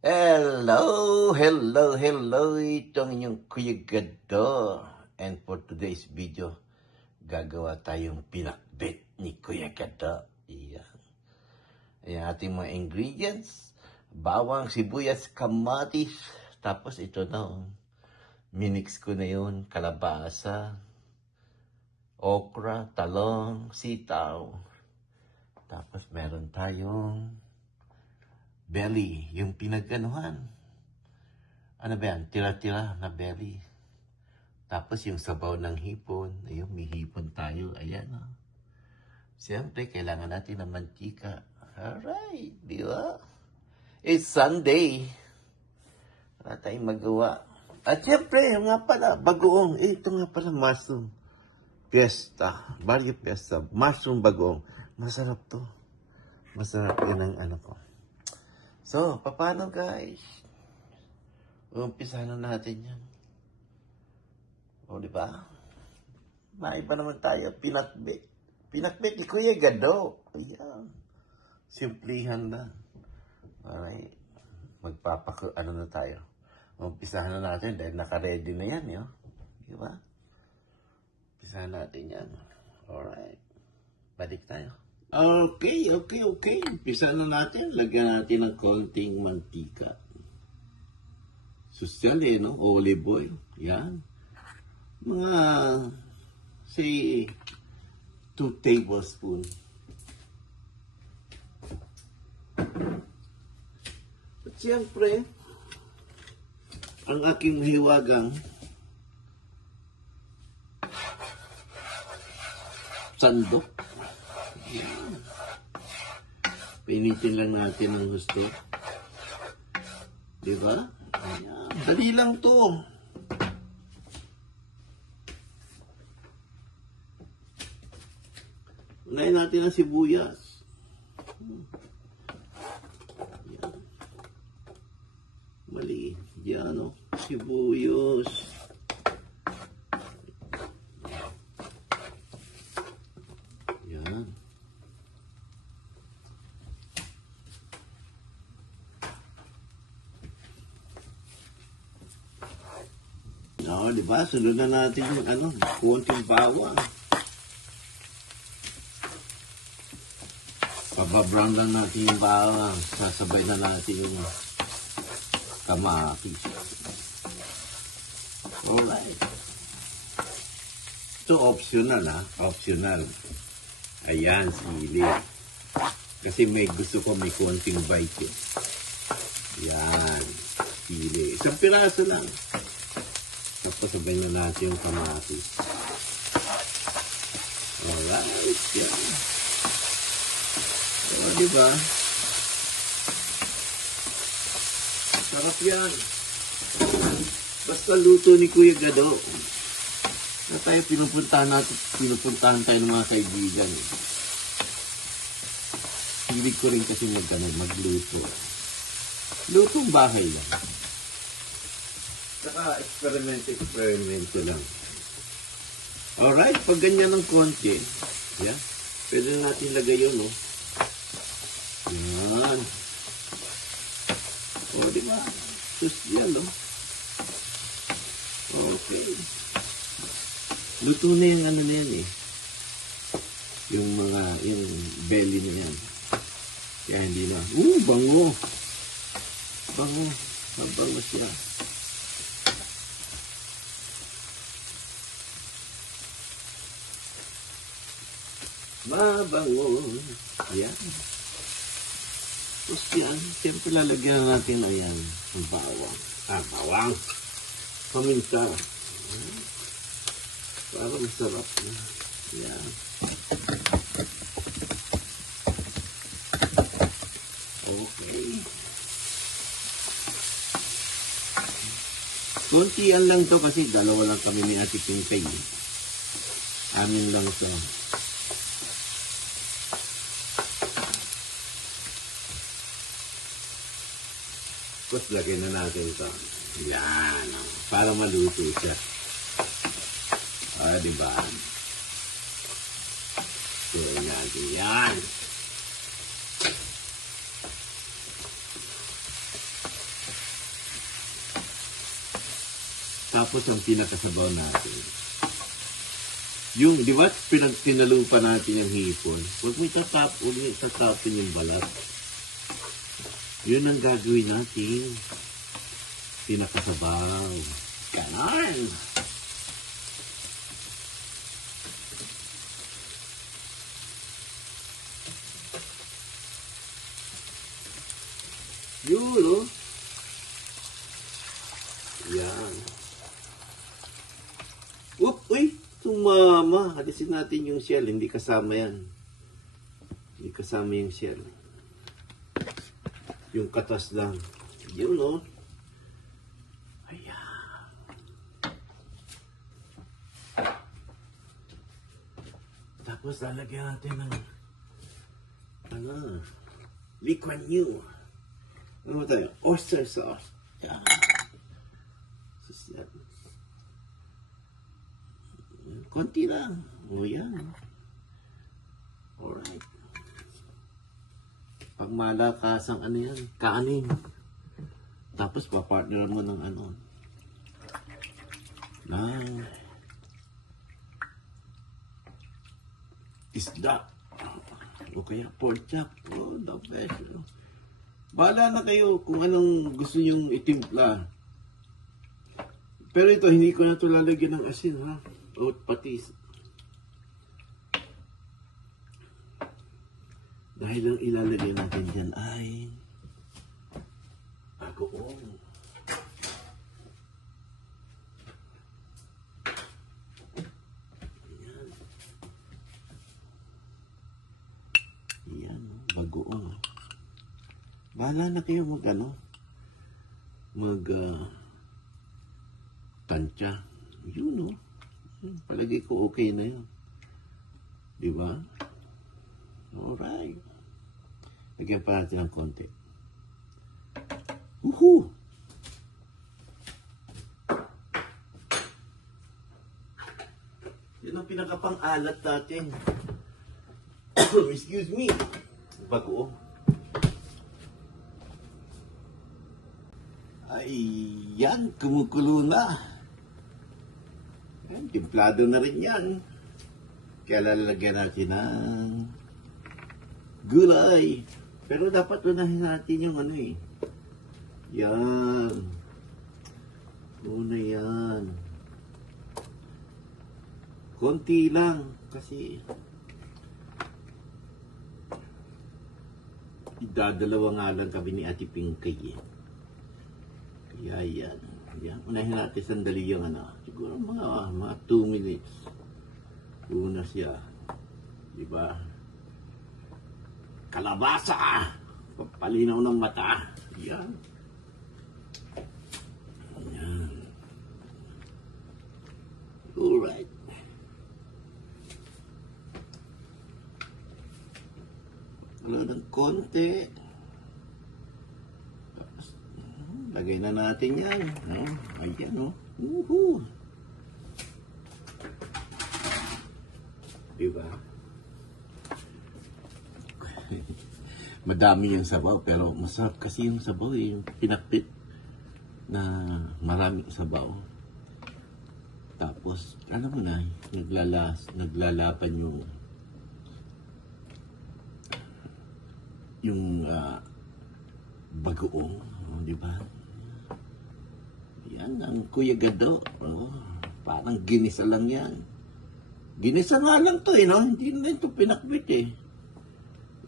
Hello. Ito ang inyong Kuya Gado. And for today's video, gagawa tayong pinakbet ni Kuya Gado. Ayan. Ayan ating mga ingredients. Bawang, sibuyas, kamatis. Tapos ito na. Minix ko na yun. Kalabasa, okra, talong, sitaw. Tapos meron tayong belly, yung pinaganuhan. Ano ba yan? Tira-tira na belly. Tapos yung sabaw ng hipon. Ayun, may hipon tayo. Ayan, oh. Siyempre, kailangan natin ng mantika. Alright, di ba? It's Sunday. Wala tayong magawa. At siyempre, yung nga pala, bagoong. Ito nga pala, mushroom. Fiesta. Barrio Fiesta. Mushroom bagoong. Masarap to. Masarap yun ang ano ko. So, paano guys? Umpisahan na natin yan. O, di ba? Maiba naman tayo. Pinakbet. Pinakbet ni Kuya Gado. Ayan. Simplihan lang. Alright. Ano na tayo. Umpisahan na natin dahil naka-ready na yan. Yo. Di ba? Umpisahan natin yan. Alright. Balik tayo. Okay. Umpisa na natin. Lagyan natin ng konting mantika. Sosyal no? Olive oil. Yan. Mga, say, 2 tablespoons. At siyempre, ang aking hiwagang sandok. Painitin lang natin ang gusto. Diba? Ayan. Dali lang to. Unahin natin ang sibuyas. Ayan. Mali. Yan, no? Sibuyas. Yan. No, di ba? Sunod na natin yung kunting bawang. Pababrown lang natin yung bawang. Sasabay na natin yung kamatis. Alright. Ito optional ha. Optional. Ayan, sili. Kasi may gusto ko may konting bite yun. Ayan. Sili. Isang piraso lang. Tapos sabay na natin yung kamatis. Alright. Yan. So, diba? Sarap yan. Basta luto ni Kuya Gado. Na tayo pinupuntahan tayo ng mga kaibigan. Hilig ko rin kasi magluto. Lutong bahay lang. Saka experiment lang. Alright, pag ganyan ng konti, yeah, pwede na natin lagay yun, no? Yan. O, diba? Just yan, no? Okay. Luto na yung ano na yan, eh. Yung belly na yan. Kaya hindi na. Bango! Bango. Bango sila. Mabango. Ayan. Tapos yan, siyempre lalagyan natin ayan, ang bawang. Bawang. Paminta. Para masarap na. Ayan. Okay. Kontian lang to kasi dalawa lang kami ni Ate Pimpay. Amin lang to. Tapos lagyan na natin ito. Yan. Para maluto siya. Diba? So, natin yan. Tapos ang pinakasabaw natin. Yung, di ba, tinalupa natin yung hipon. Huwag mo itatapin yung balat. Yun ang gagawin natin. Pinakasabaw. Ganon. Yun, no? Yan. Uy! Tumama. Alisin natin yung shell. Hindi kasama yan. Hindi kasama yung shell. Yung katas lang. Yun, no? Ayan. Tapos lalagyan natin ng liquid new. Ano tayo? Oyster sauce. Yan. Konti lang. O yan. Alright. Pag malakas ang ano yan, kanin. Tapos papartner mo ng ano. Ng isda. O kaya pork chop. Oh, the best. Bahala na kayo kung anong gusto nyong itimpla. Pero ito, hindi ko na ito lalagyan ng asin, ha? O patis. Dahil ang ilalagay natin dyan ay bagoong. Ayan. Ayan, bagoong. Bahala na kayo tansya. Yun, no? Palagi ko okay na yun. Diba? Alright. Lagyan pa natin ng konti. Woohoo! Yan ang pinakapang-alat natin. Excuse me. Bagoong. Ay, yan. Kumukulo na. Yan, timplado na rin yan. Kaya lalagyan natin ng gulay. Pero dapat unahin natin yung ano eh. Yan. Una yan. Konti lang. Kasi idadalawa nga lang kami ni Ate Pinkay eh. Kaya yan. Yan. Unahin natin sandali yung ano. Siguro mga 2 minutes. Una siya. Diba? Kalabasa! Papalinaw ng mata. Yan. Yan. Alright. Wala ng konti. Lagay na natin yan. No? Ayan, no? Woohoo! Diba? Madami yung sabaw, pero masarap kasi yung sabaw, yung pinakpit na maraming sabaw. Tapos, alam mo na, naglalapan yung bagoong, di ba? Yan ang Kuya Gado. Oh, parang ginisa lang yan. Ginisa nga lang to no? Hindi na ito pinakbit eh.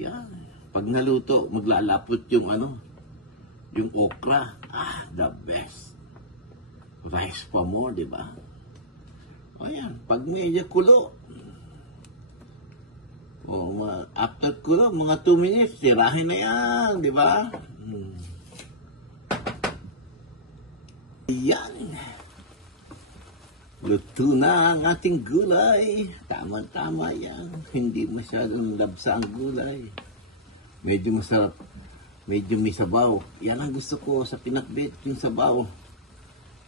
Yan. Pag naluto, maglalapot yung yung okra. Ah, the best. Rice pa mo, di ba? Ayan, pag medyo kulo. After kulo, mga 2 minutes, sirahin na yan, di ba? Yan. Luto na ang ating gulay. Tama-tama yan. Hindi masyadong labsa ang gulay. Medyo masarap. Medyo may sabaw. Yan ang gusto ko sa pinakbit, yung sabaw.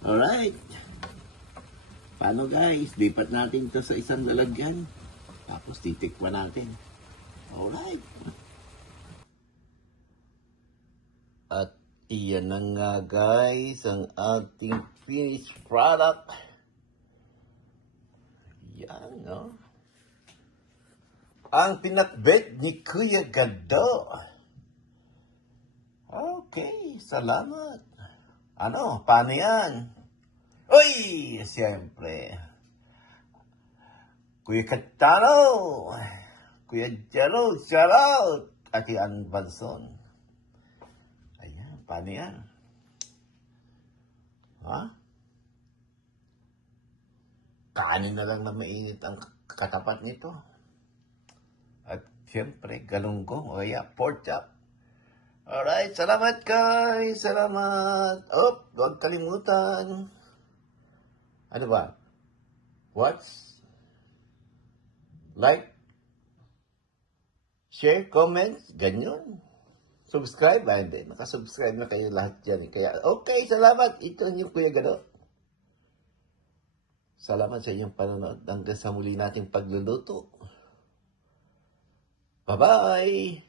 Alright. Paano guys? Lipat natin ito sa isang lalagyan. Tapos titikman natin. Alright. At Iyan na nga guys, ang ating finished product. Yan, no? Ang pinakbet ni Kuya Gado. Okay, salamat. Ano, paano yan? Uy, siyempre. Kuya Katano, Kuya Jalo, shout out. Ate Ann Banson. Ayan, paano yan? Ha? Kanin na lang na mainit ang katapat nito. At siyempre, galunggong o kaya pork chop. Alright, salamat guys. Salamat. Oh, huwag kalimutan. Ano ba? Watch, like, share, comments, ganyan. Subscribe, hindi. Nakasubscribe na kayo lahat dyan. Kaya, okay, salamat. Ito yung Kuya Gado. Salamat sa inyong panonood. Hanggang sa muli nating pagluluto. Bye-bye!